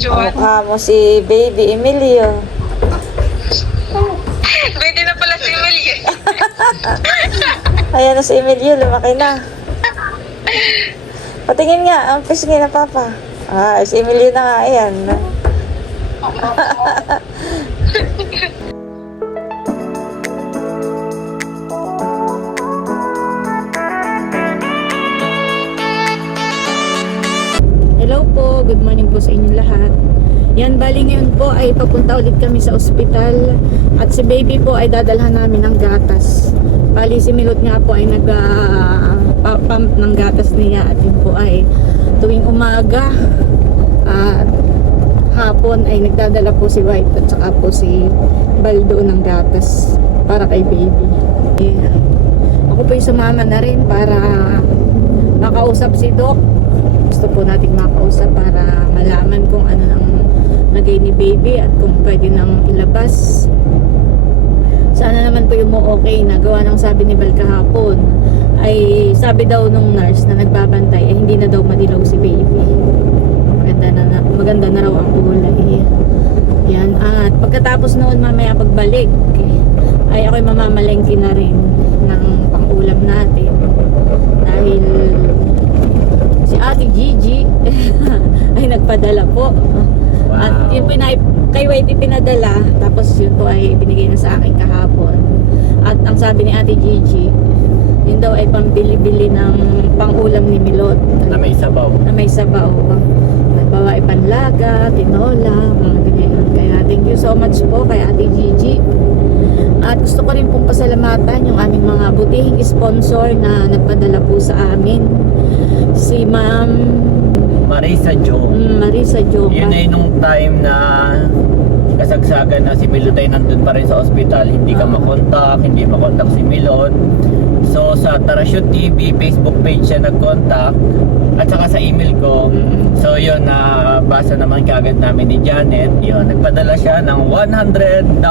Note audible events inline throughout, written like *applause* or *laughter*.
Joan. Kamukha mo si Baby Emilio. *laughs* Pwede na pala si Emily. Ayan na si Emilio, lumaki na. Patingin nga, ang pisngin na papa. Ah, si Emilio na nga, ayan. *laughs* good morning po sa inyo lahat. Yan, bali ngayon po ay papunta ulit kami sa ospital at si baby po ay dadalhan namin ng gatas. Bali si Milot nga po ay nag ah, pa- pump ng gatas niya at yun po ay tuwing umaga at hapon ay nagdadala po si White at saka po si Baldo ng gatas para kay baby. Yeah. Ako po yung sumama na rin para makausap si Doc gusto po nating makausap para malaman kung ano ang nagay ni baby at kung pwede nang ilabas. Sana naman po yung mo okay na gawa ng sabi ni Bal kahapon ay sabi daw nung nurse na nagbabantay ay hindi na daw madilaw si baby. Maganda na, na maganda na raw ang kulay. Yan. At pagkatapos noon mamaya pagbalik ay ako'y mamamalengke na rin ng pangulam natin. Dahil si Ate Gigi *laughs* ay nagpadala po. At yun po na kay Whitey pinadala tapos yun po ay binigay na sa akin kahapon. At ang sabi ni Ate Gigi, yun daw ay pambili-bili ng pangulam ni Milot na may sabaw. na may sabaw. Bawa ay panlaga, tinola, mga ganyan. Kaya thank you so much po kay Ate Gigi. At gusto ko rin pong pasalamatan yung aming mga butihing sponsor na nagpadala po sa amin. Si Ma'am Marisa Jo. mm, Marisa Joca. Yun ay nung time na kasagsagan na si Milot ay nandun pa rin sa ospital. Hindi ka makontak, hindi makontak si Milot. So sa Tarashoot TV Facebook page siya nag-contact at saka sa email ko. So yun, na basa naman kagad namin ni Janet. Yun, nagpadala siya ng $100.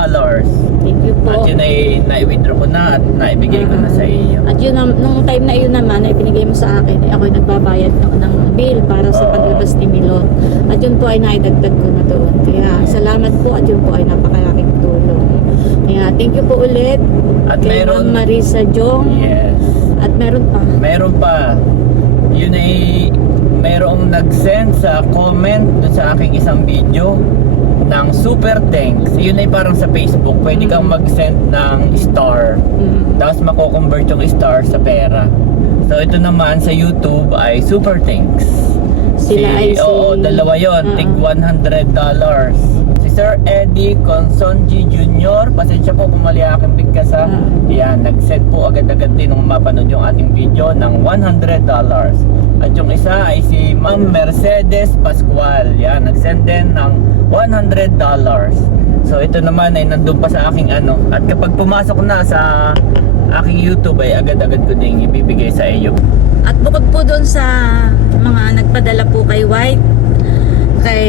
Thank you po. At yun ay na-withdraw ko na at naibigay ko na sa iyo. At yun, nung time na yun naman, ay binigay mo sa akin, eh, ako'y nagbabayad ng bill para sa Oo. paglabas ni Milot. At yun po ay naidagdag ko na doon. Kaya salamat po at yun po ay napakalaking tulong. Kaya thank you po ulit At kay meron, Ma'am Marisa Jong. yes. At meron pa. Meron pa. Yun ay merong nag-send sa comment doon sa aking isang video ng super thanks. Yun ay parang sa Facebook. Pwede kang mag-send ng star. Mm. Tapos mako-convert yung star sa pera. So ito naman sa YouTube ay super thanks. Sila ay si... Oo, dalawa yon Oo. Tig $100. Si Sir Eddie Consonji Jr. Pasensya po kung mali aking bigkas ha. Ah. Yan, nag-send po agad-agad din nung mapanood yung ating video ng $100. At yung isa ay si Ma'am Mercedes Pascual. Yan, nag-send din ng $100. So ito naman ay nandun pa sa aking ano. At kapag pumasok na sa aking YouTube ay agad-agad ko din ibibigay sa iyo. At bukod po doon sa mga nagpadala po kay White, kay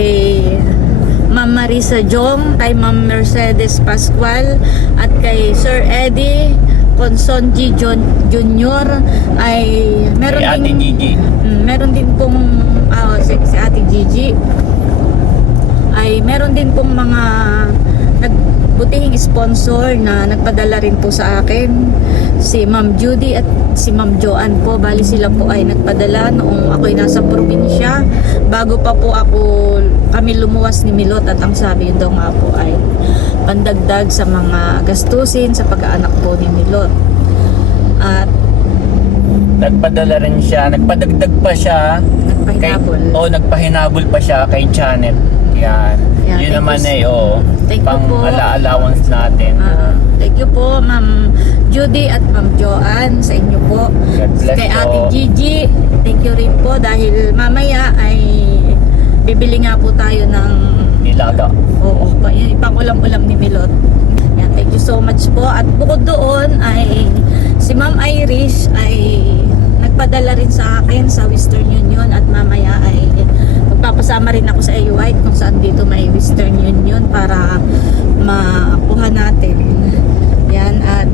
Ma'am Marisa Jong, kay Ma'am Mercedes Pascual, at kay Sir Eddie Consonji John Jr. ay meron Ate ding Gigi. Mm, meron din pong ah, si, si Ate Gigi ay meron din pong mga nagbutihing sponsor na nagpadala rin po sa akin. Si Ma'am Judy at si Ma'am Joanne po. Bali sila po ay nagpadala noong ako'y nasa probinsya. Bago pa po ako kami lumuwas ni Milot at ang sabi yun daw nga po ay pandagdag sa mga gastusin sa pag-aanak po ni Milot. At Nagpadala rin siya, nagpadagdag pa siya. Kay nagpahinabol o nagpahinabol pa siya kay Janet. Yan. Yeah, Yun naman you. eh, oo. Thank you pang po. ala-allowance natin. Ah, thank you po, Ma'am Judy at Ma'am Joanne sa inyo po. God bless Kay po. Ate Gigi, thank you rin po dahil mamaya ay bibili nga po tayo ng Nilaga. oo, pa, yung ipang-ulam-ulam ni Milot. Yan, thank you so much po. At bukod doon ay si Ma'am Irish ay nagpadala rin sa akin sa Western Union at mamaya ay magpapasama rin ako sa AUI kung saan dito may Western Union para makuha natin. Yan at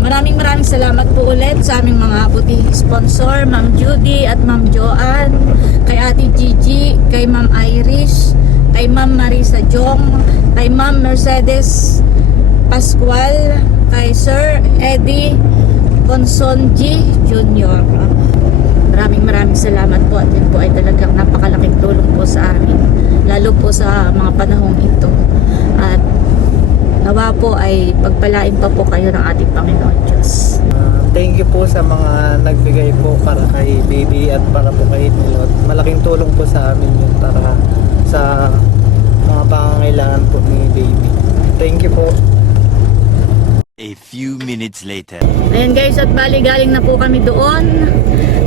Maraming maraming salamat po ulit sa aming mga buting sponsor, Ma'am Judy at Ma'am Joanne, kay Ate Gigi, kay Ma'am Irish, kay Ma'am Marisa Jong, kay Ma'am Mercedes Pascual, kay Sir Eddie Consonji Jr. Maraming maraming salamat po at yun po ay talagang napakalaking tulong po sa amin lalo po sa mga panahong ito at nawa po ay pagpalain pa po kayo ng ating Panginoon Diyos. Ah, thank you po sa mga nagbigay po para kay baby at para po kay Nilot. Malaking tulong po sa amin yun para sa mga pangangailangan po ni baby. Thank you po. A few minutes later. Ayan guys, at bali galing na po kami doon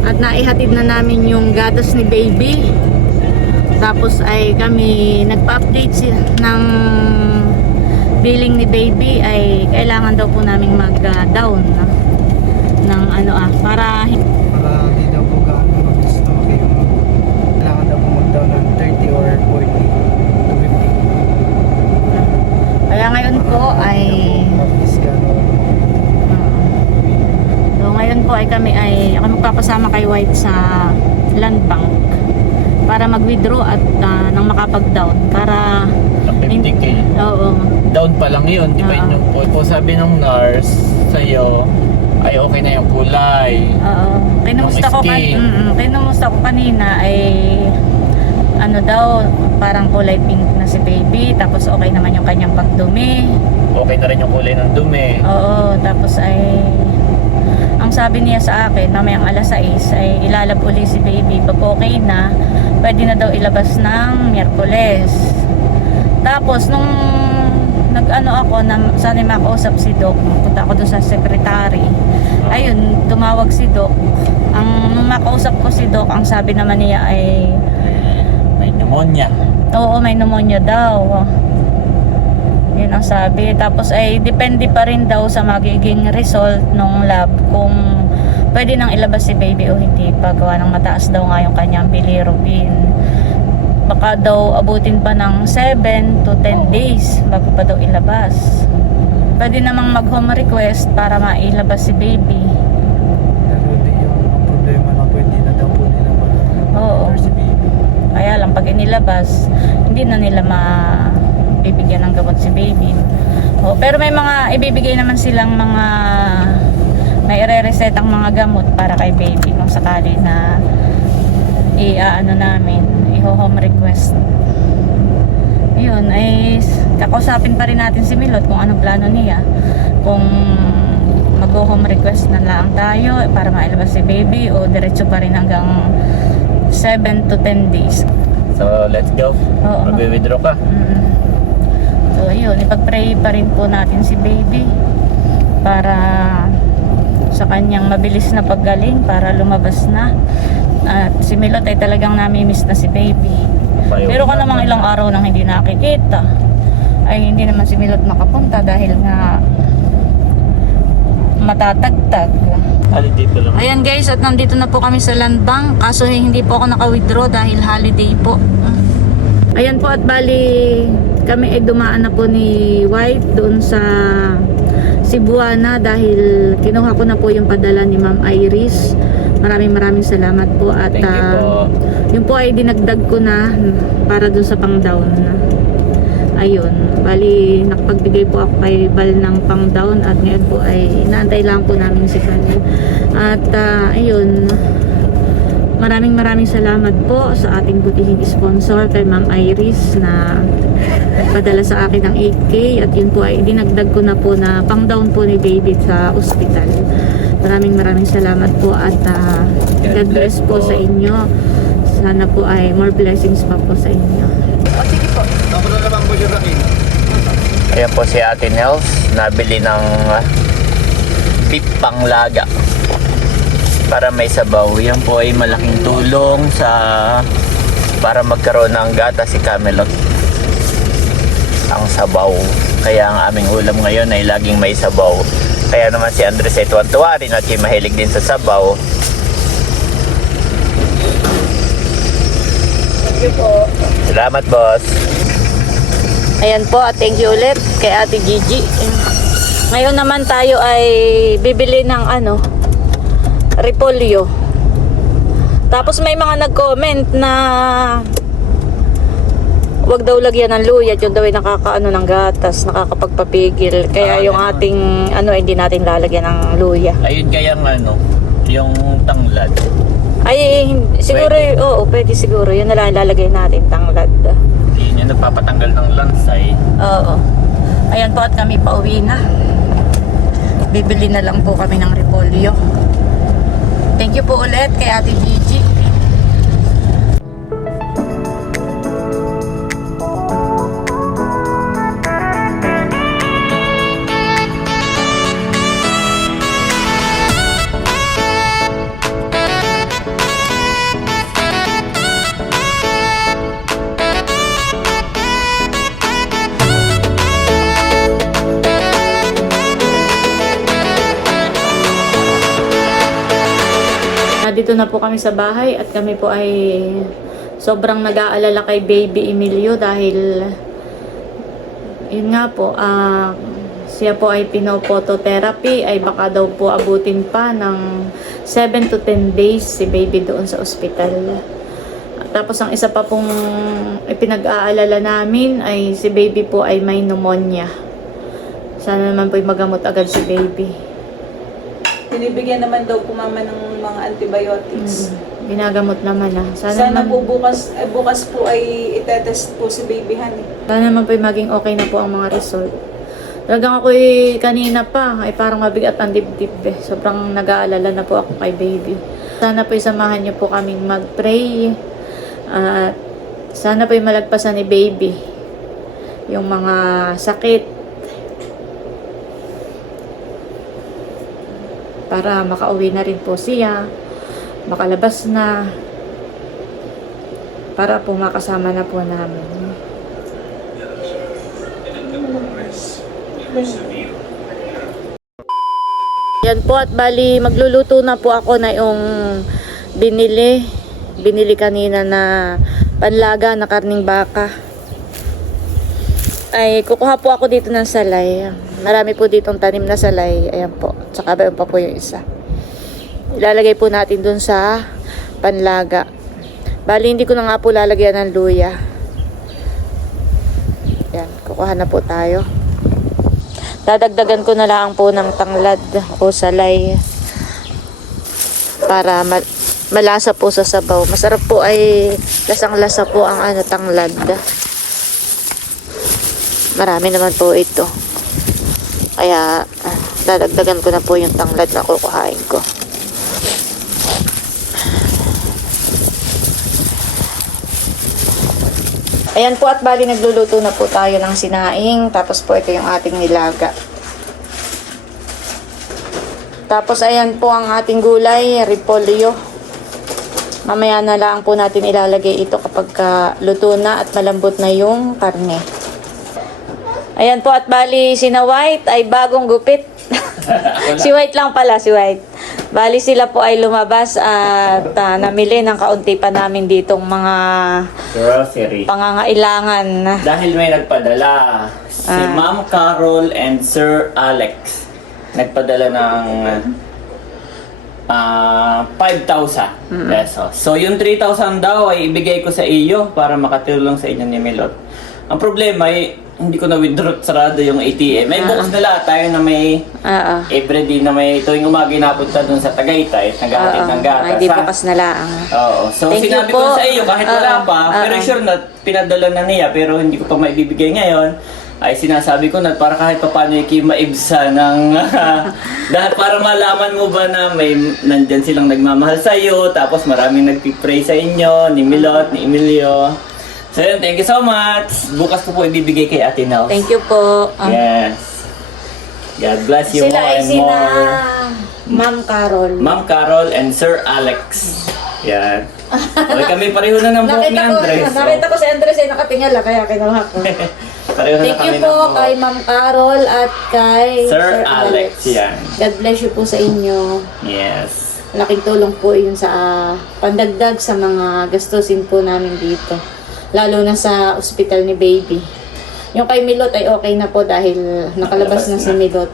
at naihatid na namin yung gatas ni baby. Tapos ay kami nagpa-update si, ng billing ni baby ay kailangan daw po naming mag-down ng ano ah para Para hindi daw po gaano mag-gusto kayo. Kailangan daw po mag-down ng 30 or 40 to 50. kaya ngayon po ay Mag-miss gaano. Po ay kami ay ako magpapasama kay White sa land bank para mag-withdraw at ah, nang makapag-down para Ng 50k. oo. Down pa lang yun, di ba yun yung po, po sabi ng nurse sa'yo, ay okay na yung kulay. oo. Kinumusta ko kan mm, kinumusta ko kanina ay ano daw parang kulay pink na si baby tapos okay naman yung kanyang pagdumi. Okay na rin yung kulay ng dumi. Oo, tapos ay ang sabi niya sa akin, mamayang alas 6 ay ilalab uli si baby. Pag okay na, pwede na daw ilabas ng Miyerkules. Tapos nung nag-ano ako na sana makausap si Doc, punta ako doon sa secretary. Ayun, tumawag si Doc. Ang nung makausap ko si Doc, ang sabi naman niya ay May pneumonia. Oo, may pneumonia daw. Yun ang sabi. Tapos ay depende pa rin daw sa magiging result ng lab kung pwede nang ilabas si baby o hindi paggawa ng mataas daw nga yung kanyang bilirubin. Baka daw abutin pa ng 7 to 10 days bago pa daw ilabas. Pwede namang mag home request para mailabas si baby. Oo. ma-. Kaya lang pag inilabas, hindi na nila mabibigyan ng gamot si baby. O, pero may mga ibibigay naman silang mga may ire-reset ang mga gamot para kay baby kung sakali na i-ano namin, i-home request. Ayun, ay kakausapin pa rin natin si Milot kung anong plano niya. Kung mag-home request na lang tayo para mailabas si baby o diretso pa rin hanggang 7 to 10 days. So, let's go. Oo. Magwi-withdraw ka. Mm. So, yun. Ipag-pray pa rin po natin si baby para sa kanyang mabilis na paggaling para lumabas na. At si Milot ay talagang namimiss na si baby. Pero ka namang ilang araw nang hindi nakikita. Ay hindi naman si Milot makapunta dahil nga matatagtag. Dito lang. Ayan guys, at nandito na po kami sa land bank. Kaso hindi po ako naka-withdraw dahil holiday po. Ayan po at bali kami ay dumaan na po ni White doon sa Cebuana dahil kinuha ko na po yung padala ni Ma'am Iris. Maraming maraming salamat po at Thank you ah, po. yung po ay dinagdag ko na para dun sa pang down ayun bali nakapagbigay po ako kay Bal ng pang down at ngayon po ay inaantay lang po namin si Kanye at ah, ayun maraming maraming salamat po sa ating butihing sponsor kay Ma'am Iris na nagpadala sa akin ng 8K at yun po ay dinagdag ko na po na pang down po ni David sa ospital maraming maraming salamat po at ah, God bless po sa inyo. Sana po ay more blessings pa po sa inyo. Ayan po si Ate Nels, nabili ng uh, beef panglaga para may sabaw. Yan po ay malaking tulong sa para magkaroon ng gata si Camelot. Ang sabaw. Kaya ang aming ulam ngayon ay laging may sabaw. Kaya naman si Andres ay tuwan-tuwa rin at mahilig din sa sabaw. Salamat boss. Ayan po, at thank you ulit kay Ate Gigi. Ngayon naman tayo ay bibili ng ano, repolyo. Tapos may mga nag-comment na wag daw lagyan ng luya, yun daw ay nakakaano ng gatas, nakakapagpapigil. Kaya Ah, yung ganun. ating ano hindi natin lalagyan ng luya. Ayun kayang ano, yung tanglad. Ay siguro Pwede. oo, pwede siguro. Yun na lang ilalagay natin tanglad. Yun yung nagpapatanggal ng lansay. Oo. Ayan po at kami pauwi na. Bibili na lang po kami ng repolyo. Thank you po ulit kay Ate Gigi. Nandito na po kami sa bahay at kami po ay sobrang nag-aalala kay baby Emilio dahil yun nga po, ah, siya po ay pinopototherapy ay baka daw po abutin pa ng 7 to 10 days si baby doon sa ospital. Tapos ang isa pa pong ipinag-aalala namin ay si baby po ay may pneumonia. Sana naman po magamot agad si baby. Binibigyan naman daw po mama ng mga antibiotics. Mm, Ginagamot naman ah. Sana, Sana naman, po bukas, eh, bukas po ay itetest po si baby honey. sana naman po maging okay na po ang mga result. Talagang ako kanina pa, ay parang mabigat ang dibdib eh. Sobrang nag-aalala na po ako kay baby. Sana po samahan niyo po kaming mag-pray. At sana po malagpasan ni baby yung mga sakit para makauwi na rin po siya makalabas na para po makasama na po namin. Yan po at bali magluluto na po ako na yung binili. Binili kanina na panlaga na karning baka ay kukuha po ako dito ng salay. Marami po ditong tanim na salay. Ayan po. Tsaka ba pa po yung isa. Ilalagay po natin dun sa panlaga. Bali hindi ko na nga po lalagyan ng luya. Yan kukuha na po tayo. Dadagdagan ko na lang po ng tanglad o salay para ma- malasa po sa sabaw. Masarap po ay lasang-lasa po ang ano tanglad. Marami naman po ito. Kaya ah, dadagdagan ko na po yung tanglad na kukuhain ko. Ayan po at bali nagluluto na po tayo ng sinaing. Tapos po ito yung ating nilaga. Tapos ayan po ang ating gulay, repolyo. Mamaya na lang po natin ilalagay ito kapag ka luto na at malambot na yung karne. Ayan po at bali si na White ay bagong gupit. *laughs* si White lang pala, si White. Bali sila po ay lumabas at ah, namili ng kaunti pa namin ditong mga Grocery. pangangailangan. Dahil may nagpadala. Si Ah. Ma'am Carol and Sir Alex. Nagpadala ng ah 5,000 pesos. So yung 3,000 daw ay ibigay ko sa iyo para makatulong sa inyo ni Milot. Ang problema ay hindi ko na withdraw sarado yung ATM. May bukas na lahat tayo na may Ah, ah. everyday na may tuwing umaga napunta dun sa Tagaytay, naghahatid ng gatas. Ay, di ha? bukas na lang. Oo. So Thank you sinabi po. ko sa iyo kahit wala Ah, pa, ah, pero ah. sure na pinadala na niya pero hindi ko pa maibibigay ngayon. Ay sinasabi ko na para kahit paano yung maibsa ng *laughs* dahil para malaman mo ba na may nandyan silang nagmamahal sa iyo tapos maraming nagpipray sa inyo ni Milot, ni Emilio. So yun, thank you so much. Bukas ko po ibibigay kay Ate Nels. Thank you po. Um, Yes. God bless you Sila more ay and sina more. Ma'am Carol. Ma'am Carol and Sir Alex. Yan. Okay, kami pareho na ng buhok ni Nakita ko, Andres. nakita ko si Andres ay nakatingala kaya kinuha ko. *laughs* pareho na Thank kami you ng po buhok. kay Ma'am Carol at kay Sir Alex, yan. God bless you po sa inyo. Yes. Laking tulong po yun sa ah, pandagdag sa mga gastusin po namin dito. Lalo na sa ospital ni baby. Yung kay Milot ay okay na po dahil nakalabas na si. Milot.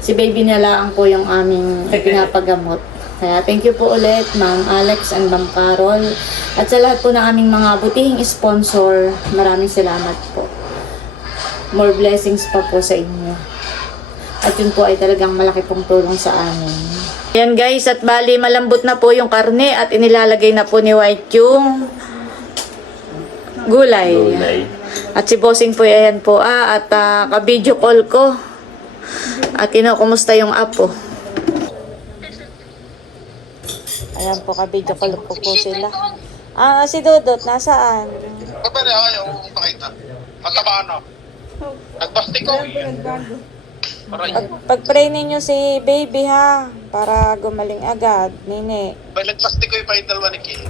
Si baby na lang po yung aming *laughs* pinapagamot. Kaya thank you po ulit, Ma'am Alex and Ma'am Carol. At sa lahat po ng aming mga butihing sponsor, maraming salamat po. More blessings pa po sa inyo. At yun po ay talagang malaki pong tulong sa amin. Ayan guys, at bali malambot na po yung karne at inilalagay na po ni White yung gulay. Gulay. At si Bossing po ayan po ah, at uh, ka-video call ko. At kinukumusta yung apo. Ayan po, ka-video call ko po sila. Ah, si Dodot, nasaan? Ba niya ayaw pakita? Mataba na. Nagbastik ko. Aray. Pag, pag-pray ninyo si baby ha, para gumaling agad, nini. May nagbastik ko yung pahin dalawa ni Kay.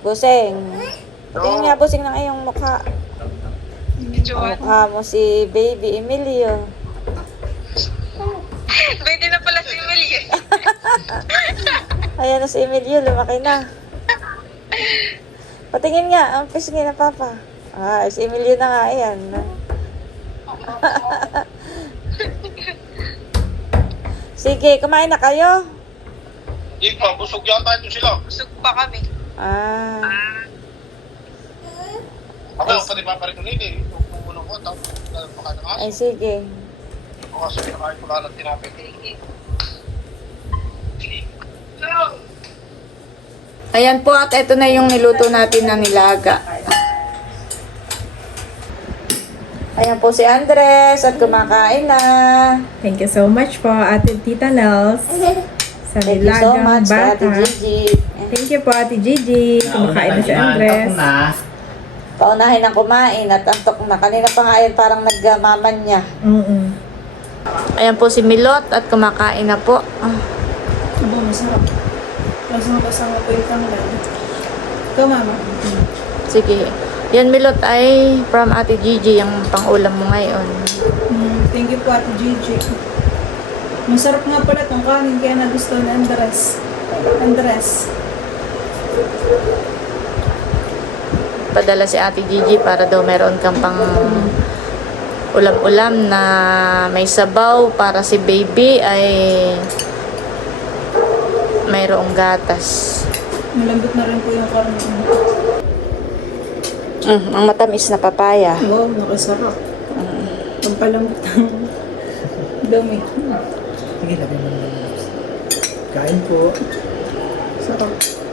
Buseng. Tingnan nga, Buseng ng iyong mukha. Ang mukha mo si baby Emilio. *laughs* Pwede na pala si Emilia. Ayan na si Emilio, lumaki na. Patingin nga, ang pisngi na papa. Ah, si Emilio na nga, ayan. *laughs* Sige, kumain na kayo? Hindi pa, busog yata ito sila. Busog pa kami. Ah, Ako yung pati pa rin ulit eh. Kung unang ko, tapos baka ng ay aso. sige. Ako kasi nakain ko lahat ng tinapay. Ayan po at ito na yung niluto natin na nilaga. Ayan po si Andres at kumakain na. Thank you so much po, Ate Tita Nels. *laughs* Sa Thank you so much, Ate bata. Gigi. Thank you po, Ate Gigi. Kumakain na si Andres. Paunahin ng kumain at antok na. Kanina pa nga yan parang nagmaman niya. Mm-mm. Ayan po si Milot at kumakain na po. Ah, Aba, masarap. Masarap kasama po yung tangan. Ikaw, mama. sige. Yan Milot ay from Ate Gigi yung pang-ulam mo ngayon. Mm, thank you po, Ate Gigi. Masarap nga pala itong kanin, kaya nagustuhan ni Andres. Andres. Padala si Ate Gigi para daw meron kang pang ulam-ulam na may sabaw para si baby ay mayroong gatas. Malambot na rin po yung karne. Mm, ang matamis na papaya. Wow, nakasarap. Ang palambot ng dumi. Sige, lagay mo. Kain po. Sarap.